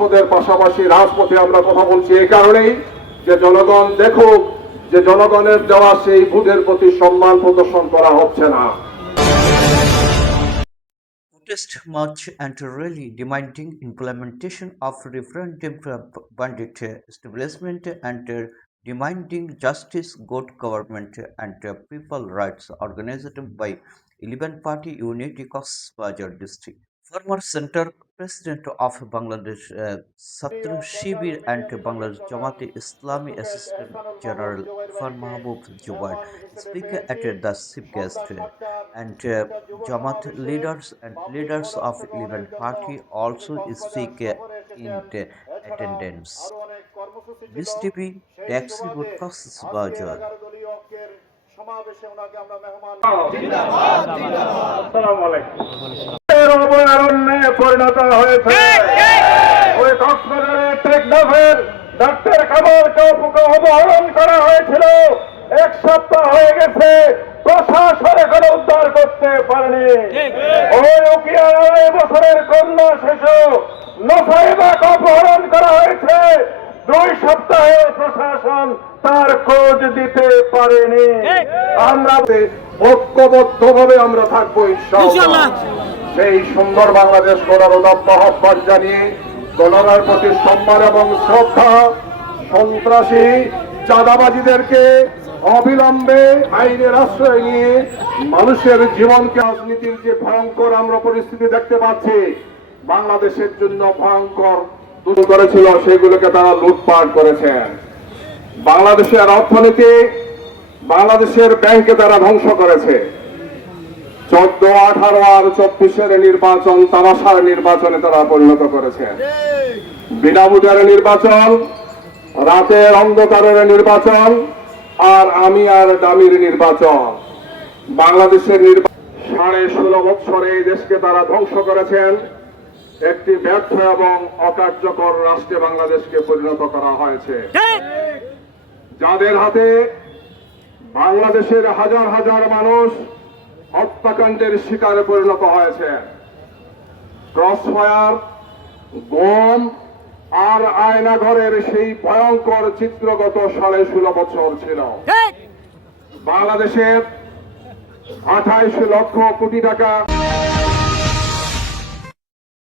সংসদের পাশাপাশি রাজপথে আমরা কথা বলছি এই কারণেই যে জনগণ দেখুক যে জনগণের দেওয়া সেই ভোটের প্রতি সম্মান প্রদর্শন করা হচ্ছে না। Protest march and rally demanding implementation of referendum bandit establishment and demanding justice, good government and people rights organized by 11 Party Unity Cosbajar district. Former Center President of Bangladesh Satru Shibir and Bangladesh Jamaat Islami Assistant General Irfan Mahbub Jubair speak at the chief guest and Jamaat leaders of 11 Party also speak in the attendance. Miss DB Taxi Broadcasts Bajar. অভয়ারণ্যে পরিণত হয়েছে ওই কক্সবাজারের টেকনাফের doctor কামালকে অপহরণ করা হয়েছিল। এক সপ্তাহ হয়ে গেছে, প্রশাসন এখনো উদ্ধার করতে পারেনি। ওই উকিয়ার 2.5 বছরের কন্যা শিশু নোসাইবাকে অপহরণ করা হয়েছে। 2 সপ্তাহে প্রশাসন তার খোঁজ দিতে পারেনি। আমরা ঐক্যবদ্ধভাবে আমরা থাকবো ইনশাআল্লাহ। সেই সুন্দর বাংলাদেশ গড়ার উদাত্ত আহ্বান জানিয়ে জনগণের প্রতি সম্মান এবং শ্রদ্ধা, সন্ত্রাসী চাঁদাবাজিদেরকে অবিলম্বে আইনের আশ্রয় নিয়ে মানুষের জীবনকে, রাজনীতির যে ভয়ঙ্কর আমরা পরিস্থিতি দেখতে পাচ্ছি, বাংলাদেশের জন্য ভয়ঙ্কর দূর করেছিল, সেগুলোকে তারা লুটপাট করেছেন। বাংলাদেশের অর্থনীতি, বাংলাদেশের ব্যাংকে তারা ধ্বংস করেছে। 14, 18 আর 24-এর নির্বাচন তামাশার নির্বাচনে তারা পরিণত করেছে। বিনা ভোটের নির্বাচন, রাতের অন্ধকারের নির্বাচন, আর আমি আর দামির নির্বাচন। বাংলাদেশের 16.5 বছরে এই দেশকে তারা ধ্বংস করেছেন। একটি ব্যর্থ এবং অকার্যকর রাষ্ট্রে বাংলাদেশকে পরিণত করা হয়েছে, যাদের হাতে বাংলাদেশের হাজার হাজার মানুষ হত্যাকাণ্ডের শিকারে পরিণত হয়েছে। ক্রসফায়ার, গম আর আয়নাঘরের সেই ভয়ঙ্কর চিত্র গত 16.5 বছর ছিল। বাংলাদেশের 28 লক্ষ কোটি টাকা